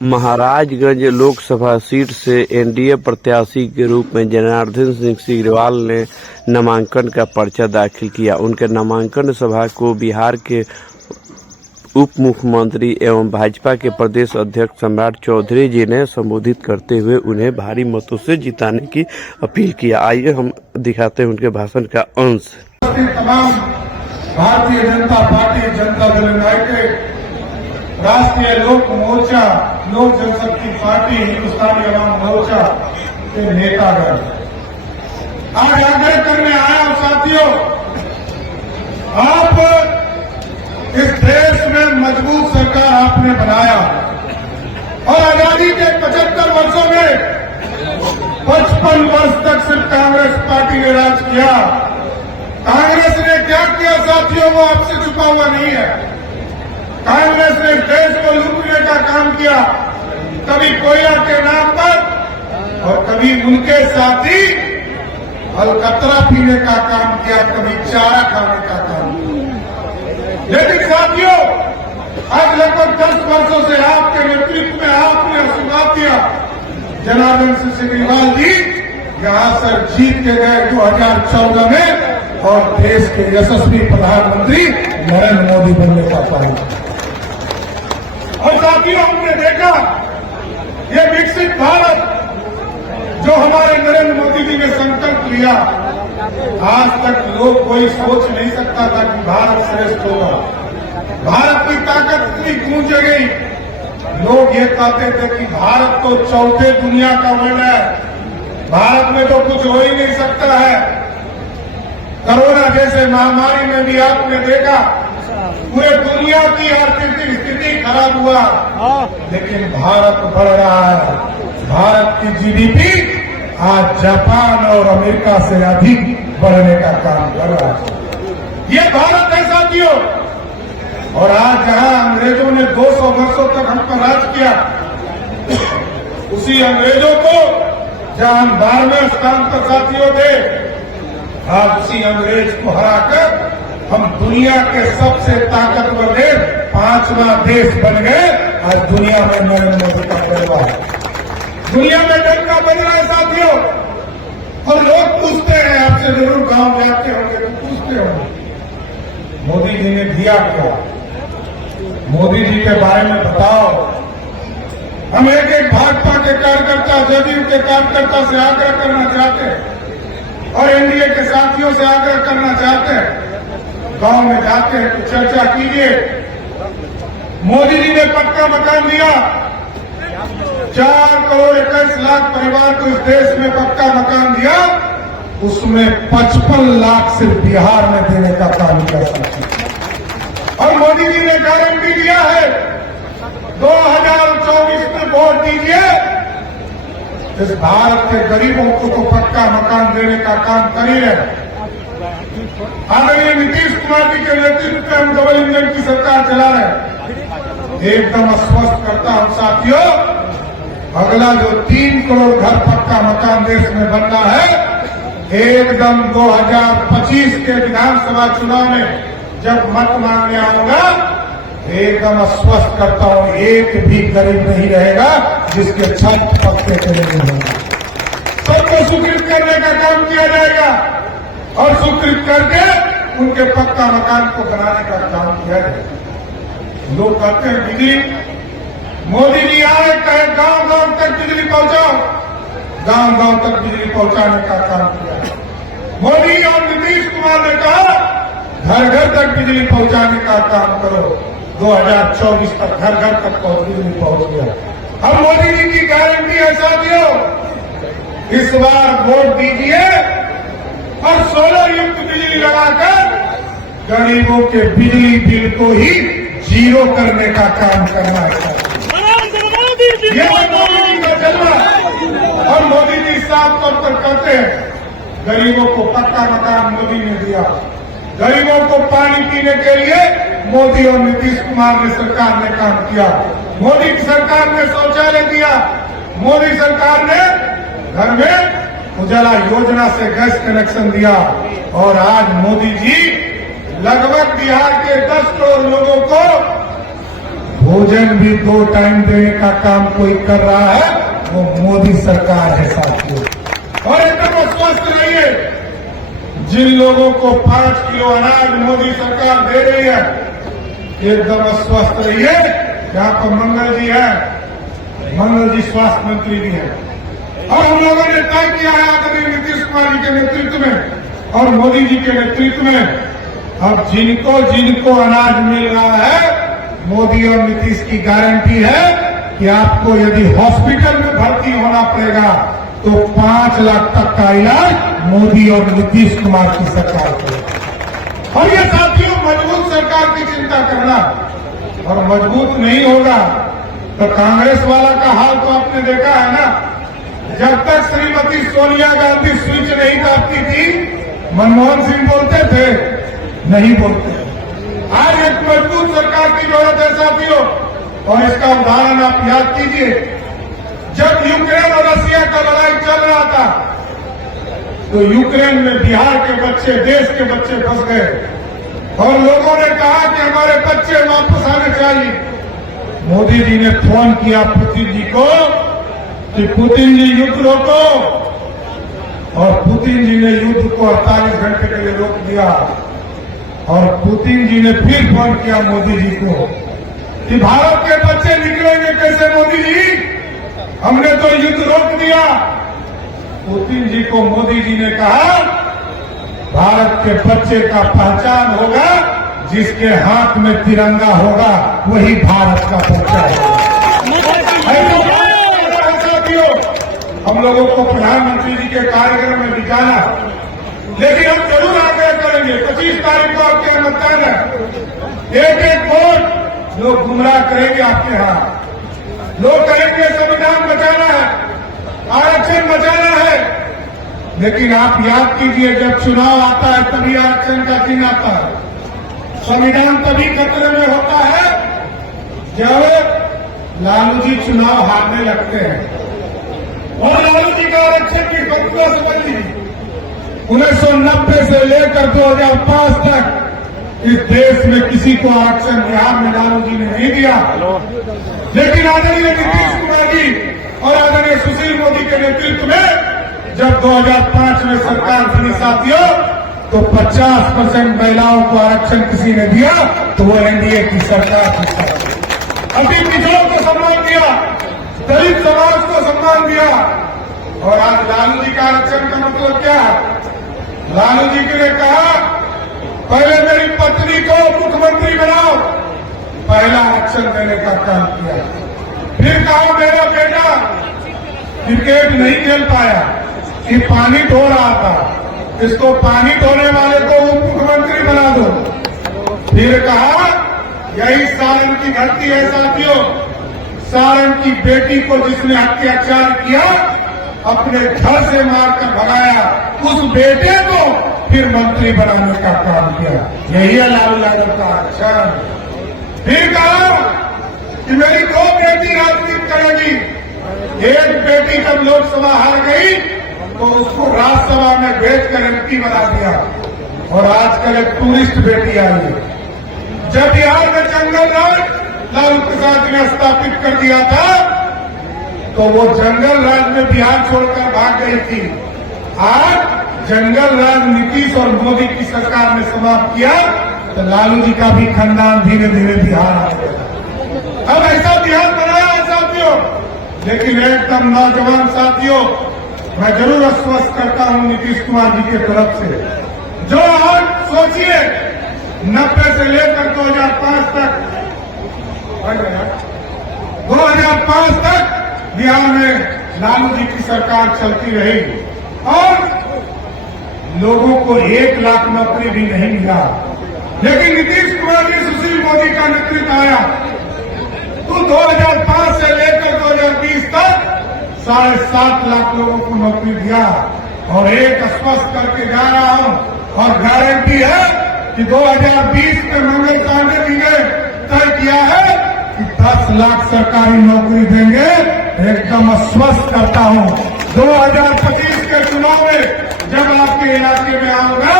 Maharajganj Lok Sabha seat से NDA प्रत्याशी के रूप में जनार्दन सिंह सिग्रीवाल ने नामांकन का पर्चा दाखिल किया। उनके नामांकन सभा को बिहार के उप मुख्यमंत्री एवं भाजपा के प्रदेश अध्यक्ष सम्राट चौधरी जी ने संबोधित करते हुए उन्हें भारी मतों से जिताने की अपील किया। आइए हम दिखाते हैं उनके भाषण का अंश। तमाम भारतीय जनता पार्टी, जनता दल यूनाइटेड, राष्ट्रीय लोक मोर्चा, लोक जनशक्ति पार्टी, हिंदुस्तानी अवाम मोर्चा के नेतागण आज आग्रह करने आया। साथियों, आप इस देश में मजबूत सरकार आपने बनाया और आजादी के 75 वर्षों में 55 वर्ष तक सिर्फ कांग्रेस पार्टी ने राज किया। कांग्रेस ने क्या किया साथियों, वो आपसे छुपा हुआ नहीं है। कांग्रेस ने देश को लूटने का काम किया, कभी कोयला के नाम पर और कभी उनके साथी अलकतरा पीने का काम किया, कभी चारा खाने का काम किया। लेकिन साथियों, आज लगभग 10 वर्षों से आपके नेतृत्व में आपने आशीर्वाद दिया। जनार्दन सिंह सिग्रीवाल जी यहां से जीत के गए 2014 में और देश के यशस्वी प्रधानमंत्री नरेंद्र मोदी बनने का काम। और साथियों, हमने देखा ये विकसित भारत जो हमारे नरेंद्र मोदी जी ने संकल्प लिया, आज तक लोग कोई सोच नहीं सकता था कि भारत श्रेष्ठ होगा। भारत की ताकत इतनी गूंज गई, लोग ये कहते थे कि भारत तो चौथे दुनिया का वर्ल्ड है, भारत में तो कुछ हो ही नहीं सकता है। कोरोना जैसे महामारी में भी आपने देखा पूरे दुनिया की आर्थिक स्थिति खराब हुआ, लेकिन भारत बढ़ रहा है। भारत की जीडीपी आज जापान और अमेरिका से अधिक बढ़ने का काम कर रहा है। ये भारत है साथियों। और आज जहां अंग्रेजों ने 200 वर्षों तक हम पर राज किया, उसी अंग्रेजों को जहां हम 12वें स्थान पर साथियों थे, आज उसी अंग्रेज को हराकर हम दुनिया के सबसे ताकतवर देश 5वां देश बन गए। आज दुनिया में नरेंद्र मोदी का परिवार है, दुनिया में डंका बज रहा है साथियों। और लोग पूछते हैं, आपसे जरूर गांव जाते होंगे तो पूछते होंगे, मोदी जी ने दिया क्या? मोदी जी के बारे में बताओ। हम एक एक भाजपा के कार्यकर्ता, जदयू के कार्यकर्ता से आग्रह करना चाहते हैं और एनडीए के साथियों से आग्रह करना चाहते हैं, गांव में जाते हैं तो चर्चा कीजिए। मोदी जी ने पक्का मकान दिया, 4 करोड़ 21 लाख परिवार को इस देश में पक्का मकान दिया, उसमें 55 लाख सिर्फ बिहार में देने का काम कर सकते। और मोदी जी ने गारंटी दिया है 2024 में वोट दीजिए, इस भारत के गरीबों को तो पक्का मकान देने का काम कर ही रहे। आदरणीय नीतीश कुमार जी के नेतृत्व में हम डबल इंजन की सरकार चला रहे। एकदम आश्वस्त करता हूं साथियों, अगला जो 3 करोड़ घर पक्का मकान देश में बनना है, एकदम 2025 के विधानसभा चुनाव में जब मत मांगने आऊंगा, एकदम आश्वस्त करता हूं, एक भी गरीब नहीं रहेगा जिसके छत पक्के के नहीं होगा। सबको स्वीकृत करने का काम किया जाएगा और स्वीकृत करके उनके पक्का मकान को बनाने का काम किया जाएगा। लोग कहते हैं बिजली, मोदी जी आए कहे गांव गांव तक बिजली पहुंचाओ, गांव गांव तक बिजली पहुंचाने का काम किया। मोदी और नीतीश कुमार ने कहा घर घर तक बिजली पहुंचाने का काम करो, 2024 तक घर घर तक बिजली पहुंच गया। अब मोदी जी की गारंटी है साथियों, इस बार वोट दीजिए और सोलर युक्त बिजली लगाकर गरीबों के बिजली बिल को ही 0 करने का काम करना है। ये मोदी जी का जज्बा। और मोदी जी साफ तौर पर कहते हैं, गरीबों को पक्का मकान मोदी ने दिया, गरीबों को पानी पीने के लिए मोदी और नीतीश कुमार ने सरकार ने काम किया। मोदी की सरकार ने शौचालय दिया, मोदी सरकार ने घर में उजाला योजना से गैस कनेक्शन दिया। और आज मोदी जी लगभग बिहार के 10 करोड़ लोगों को भोजन भी 2 टाइम देने का काम कोई कर रहा है, वो मोदी सरकार है साथियों। और एकदम स्वस्थ रहिए, जिन लोगों को 5 किलो अनाज मोदी सरकार दे रही है, एकदम स्वस्थ रहिए। यहाँ पर मंगल जी है, मंगल जी स्वास्थ्य मंत्री भी है। और हम लोगों ने तय किया है आदरणीय नीतीश कुमार जी के नेतृत्व में और मोदी जी के नेतृत्व में, अब जिनको जिनको अनाज मिल रहा है, मोदी और नीतीश की गारंटी है कि आपको यदि हॉस्पिटल में भर्ती होना पड़ेगा तो 5 लाख तक का इलाज मोदी और नीतीश कुमार की सरकार करेगी। और ये साथियों, मजबूत सरकार की चिंता करना, और मजबूत नहीं होगा तो कांग्रेस वाला का हाल तो आपने देखा है ना। जब तक श्रीमती सोनिया गांधी स्विच नहीं काटती थी, मनमोहन सिंह बोलते थे, नहीं बोलते। आज एक मजबूत सरकार की जरूरत है साथियों, और इसका उदाहरण आप याद कीजिए। जब यूक्रेन और रशिया का लड़ाई चल रहा था तो यूक्रेन में बिहार के बच्चे, देश के बच्चे फंस गए, और लोगों ने कहा कि हमारे बच्चे वापस आने चाहिए। मोदी जी ने फोन किया पुतिन जी को कि पुतिन जी युद्ध रोको, और पुतिन जी ने युद्ध को 48 घंटे के लिए रोक दिया। और पुतिन जी ने फिर फोन किया मोदी जी को कि भारत के बच्चे निकलेंगे कैसे मोदी जी, हमने तो युद्ध रोक दिया। पुतिन जी को मोदी जी ने कहा, भारत के बच्चे का पहचान होगा, जिसके हाथ में तिरंगा होगा वही भारत का बच्चा है। हम लोगों को प्रधानमंत्री जी के कार्यक्रम में भी जाना, लेकिन हम जरूर आग्रह करेंगे। 25 तारीख को आपके यहाँ मतदान है, एक वोट लोग गुमराह करेंगे आपके यहाँ। लोग कहेंगे संविधान बचाना है, आरक्षण बचाना है, लेकिन आप याद कीजिए जब चुनाव आता है तभी आरक्षण का दिन आता है। संविधान तभी खतरे में होता है जब लालू जी चुनाव हारने लगते हैं। और लालू जी का आरक्षण की फैसला समझ लीजिए, 1990 से लेकर 2005 तक इस देश में किसी को आरक्षण बिहार में लालू जी ने नहीं दिया। लेकिन आदरणीय नीतीश कुमार जी और आदरणीय सुशील मोदी के नेतृत्व में जब 2005 में सरकार बनी साथियों, तो 50% महिलाओं को आरक्षण किसी ने दिया, तो वो एनडीए की सरकार थी। अभी पिछड़ों को सम्मान दिया, दलित समाज को सम्मान दिया, और आज लालू जी का आरक्षण का मतलब क्या है? लालू जी ने कहा पहले मेरी पत्नी को मुख्यमंत्री बनाओ, पहला आरक्षण देने का काम किया। फिर कहा मेरा बेटा क्रिकेट नहीं खेल पाया कि पानी ढो रहा था, इसको पानी ढोने वाले को उप मुख्यमंत्री बना दो। फिर कहा यही सारण की धरती है साथियों, सारण की बेटी को जिसने अत्याचार किया, अपने घर से मारकर भगाया, उस बेटे को फिर मंत्री बनाने का काम किया। यही है लालू यादव का आरक्षण। फिर कहा कि मेरी 2 बेटी राजनीति करेगी। एक बेटी जब लोकसभा हार गई तो उसको राज्यसभा में भेजकर एमपी बना दिया, और आजकल एक टूरिस्ट बेटी आई है। जब बिहार में जंगल राज लालू प्रसाद ने स्थापित कर दिया था, तो वो जंगल राज में बिहार छोड़कर भाग गई थी। आज जंगल राज नीतीश और मोदी की सरकार ने समाप्त किया, तो लालू जी का भी खानदान धीरे धीरे बिहार आ गया। अब ऐसा बिहार बनाया है साथियों, लेकिन एकदम नौजवान साथियों, मैं जरूर आश्वस्त करता हूं नीतीश कुमार जी की तरफ से, जो आज सोचिए 90 से लेकर 2005 तक 2005 तक बिहार में लालू जी की सरकार चलती रही, और लोगों को 1 लाख नौकरी भी नहीं मिला। लेकिन नीतीश कुमार जी, सुशील मोदी का नेतृत्व आया तो 2005 से लेकर 2020 तक 7.5 लाख लोगों को नौकरी दिया। और एक स्पष्ट करके जा रहा हूं, और गारंटी है कि 2020 में मंगल पांडे जी ने तय किया है कि 10 लाख सरकारी नौकरी देंगे। एकदम स्पष्ट करता हूं, 2025 के चुनाव में जब आपके इलाके में आऊंगा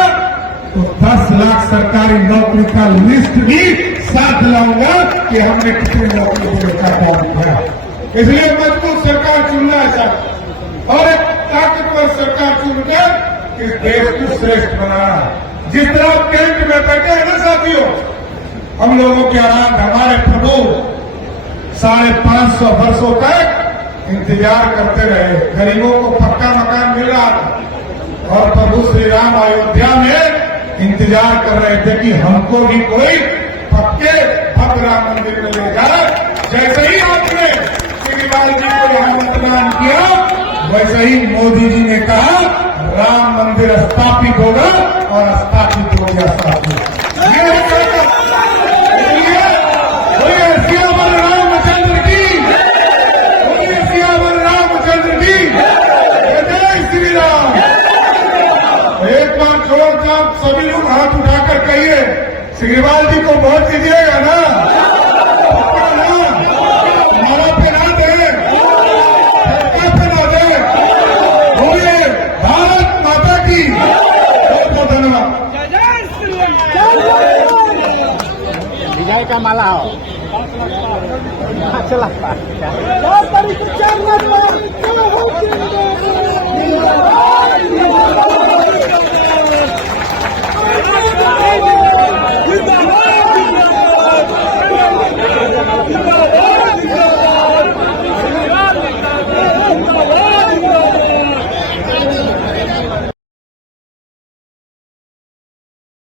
तो 10 लाख सरकारी नौकरी का लिस्ट भी साथ दिलाऊंगा कि हमने कितने नौकरी देने का काम किया। इसलिए मजबूत सरकार चुनना चाहिए और एक ताकतवर सरकार चुनकर इस देश को श्रेष्ठ बनाना। जिस तरह आप टेंट में बैठे हैं ना साथियों, हम लोगों के आराम हमारे प्रभु 550 वर्षों तक इंतजार करते रहे, गरीबों को पक्का मकान मिल रहा था और प्रभु श्री राम अयोध्या में इंतजार कर रहे थे कि हमको भी कोई पक्के भव्य राम मंदिर में ले जाए। जैसे ही आपने केजरीवाल जी को यहाँ मतदान किया, वैसे ही मोदी जी ने कहा राम मंदिर स्थापित होगा और स्थापित हो गया। साथियों, ये बोलिए सियावर रामचंद्र की, बोलिए सियावर रामचंद्र की, जय श्री राम। एक बार जोर का सभी लोग हाथ उठाकर कहिए, केजरीवाल जी को वोट दीजिएगा ना, माला पे ना दे, सरकार पे ना दे। बोलिए भारत माता की। बहुत बहुत धन्यवाद। विजय का माला हो चला